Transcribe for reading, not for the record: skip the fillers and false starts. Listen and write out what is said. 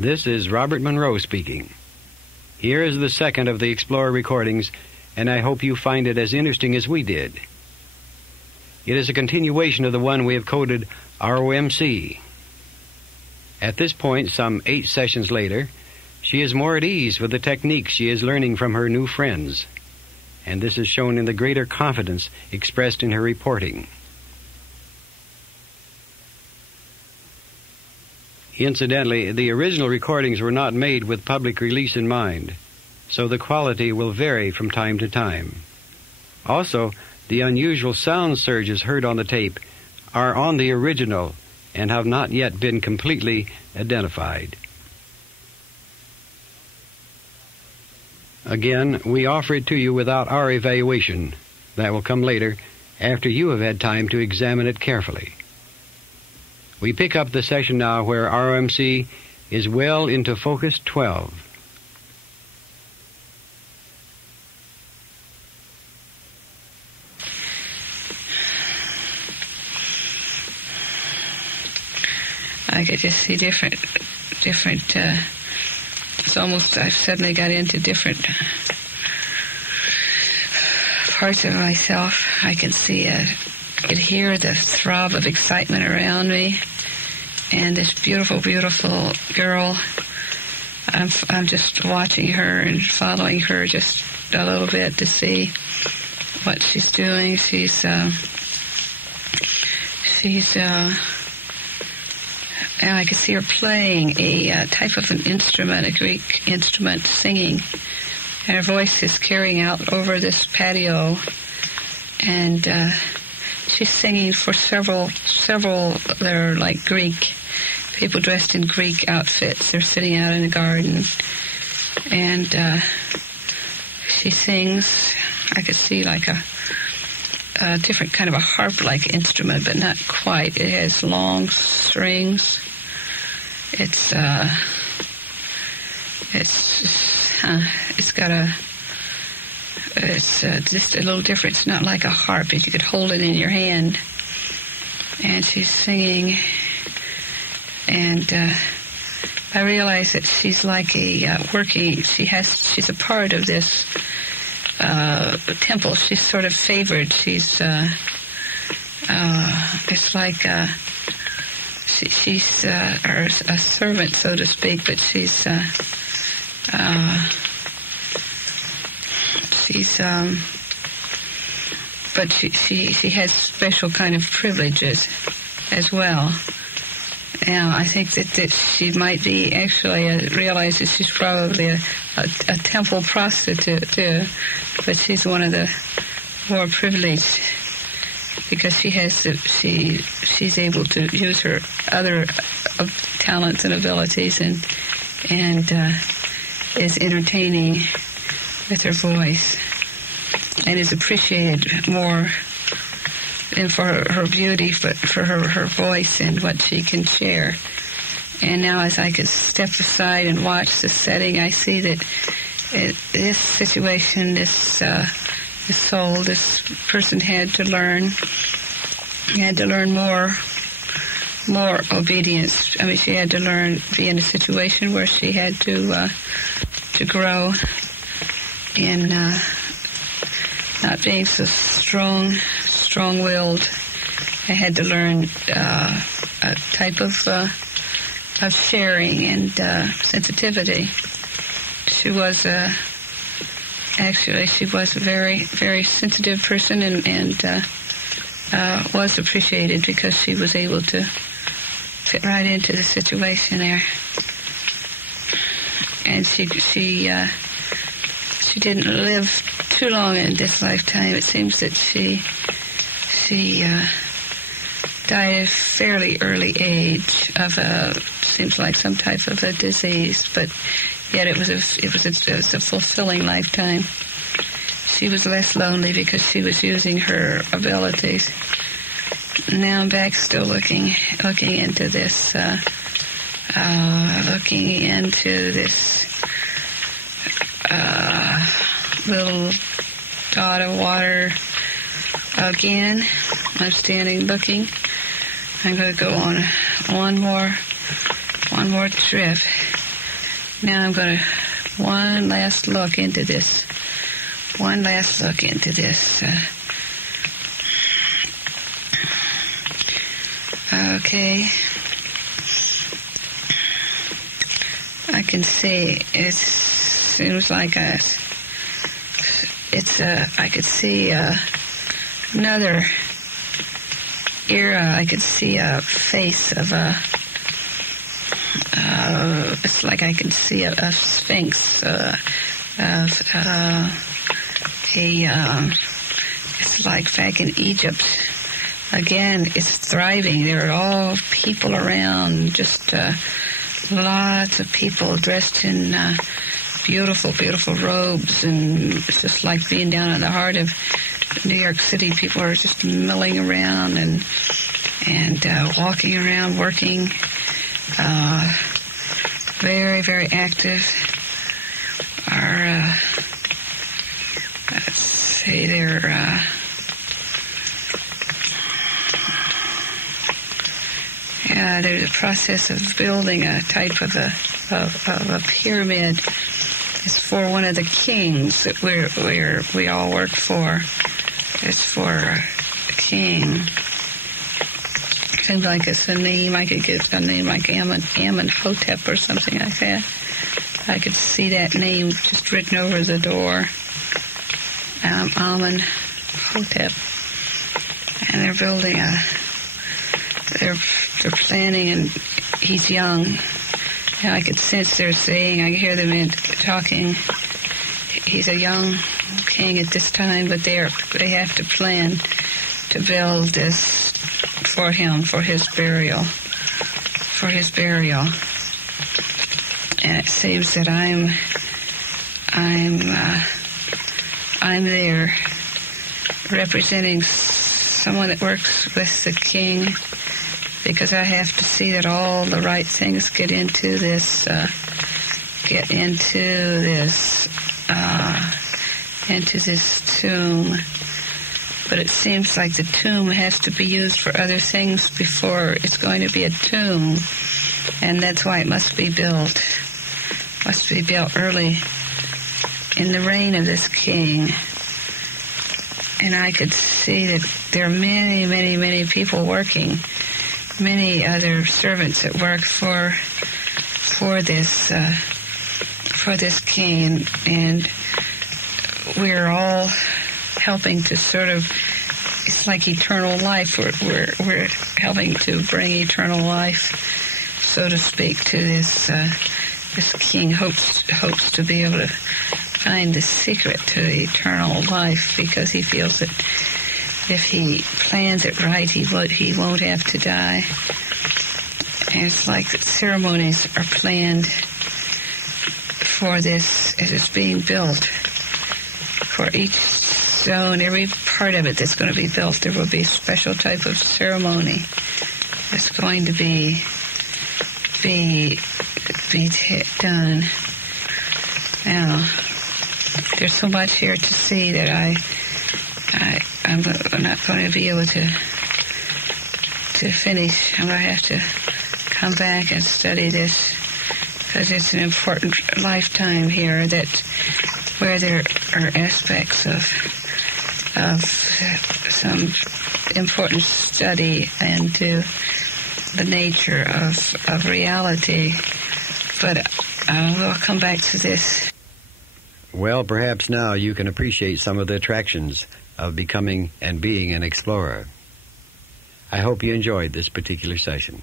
This is Robert Monroe speaking. Here is the second of the Explorer recordings, and I hope you find it as interesting as we did. It is a continuation of the one we have coded ROMC. At this point, some 8 sessions later, she is more at ease with the techniques she is learning from her new friends, and this is shown in the greater confidence expressed in her reporting. Incidentally, the original recordings were not made with public release in mind, so the quality will vary from time to time. Also, the unusual sound surges heard on the tape are on the original and have not yet been completely identified. Again, we offer it to you without our evaluation. That will come later, after you have had time to examine it carefully. We pick up the session now where ROMC is well into Focus 12. I could just see different, it's almost, I've suddenly got into different parts of myself. I can see, could hear the throb of excitement around me, and this beautiful, beautiful girl. I'm just watching her and following her just a little bit to see what she's doing. And I could see her playing a type of an instrument, a Greek instrument, singing. And her voice is carrying out over this patio. And she's singing for several, they're like Greek, people dressed in Greek outfits. They're sitting out in the garden. And she sings, I could see like a different kind of a harp-like instrument, but not quite. It has long strings. It's just a little different. It's not like a harp that you could hold it in your hand. And she's singing, and I realize that she's like she's a part of this temple. She's sort of favored. She's it's like she's a servant, so to speak, but she has special kind of privileges as well. Now, I think that she might be actually realizes she's probably a temple prostitute too, but she's one of the more privileged because she's able to use her other talents and abilities and is entertaining with her voice and is appreciated more than for her beauty, but for her voice and what she can share. And now as I could step aside and watch the setting, I see that this situation, this soul, this person had to learn more obedience. I mean, she had to be in a situation where she had to grow in not being so strong-willed. I had to learn a type of sharing and sensitivity. She was a very, very sensitive person and was appreciated because she was able to fit right into the situation there. And she didn't live too long in this lifetime. It seems that she died at a fairly early age of seems like some type of a disease, but yet it was a fulfilling lifetime. She was less lonely because she was using her abilities. Now I'm back still looking into this little dot of water again. I'm standing looking. I'm going to go on one more trip Now I'm going to one last look into this. Okay. I can see it seems like I could see another era. I could see a face of it's like I can see a sphinx, it's like back in Egypt. Again, it's thriving. There are all people around, just lots of people dressed in beautiful, beautiful robes, and it's just like being down in the heart of New York City. People are just milling around and walking around, working. Very, very active. Let's see, they're there's a process of building a type of a pyramid. It's for one of the kings that we all work for. It's for a king. Seems like it's a name. I could give a name like Amenhotep or something like that. I could see that name just written over the door. Amenhotep. And they're building they're planning, and he's young. And I could sense they're saying, I hear them talking. He's a young king at this time, but they have to plan to build this for him, for his burial. And it seems that I'm there representing someone that works with the king, because I have to see that all the right things get into this tomb. But it seems like the tomb has to be used for other things before it's going to be a tomb, and that's why it must be built early in the reign of this king. And I could see that there are many, many, many people working, many other servants that work for this king, and we're all helping to sort of, it's like eternal life. We're helping to bring eternal life, so to speak, to this king. Hopes to be able to find the secret to eternal life, because he feels that if he plans it right, he won't have to die. And it's like ceremonies are planned for this as it's being built. For each zone, every part of it that's going to be built, there will be a special type of ceremony that's going to be done. Now, there's so much here to see that I'm not going to be able to finish. I'm going to have to come back and study this, because it's an important lifetime here where there are aspects of some important study into the nature of reality. But we'll come back to this. Well, perhaps now you can appreciate some of the attractions of becoming and being an explorer. I hope you enjoyed this particular session.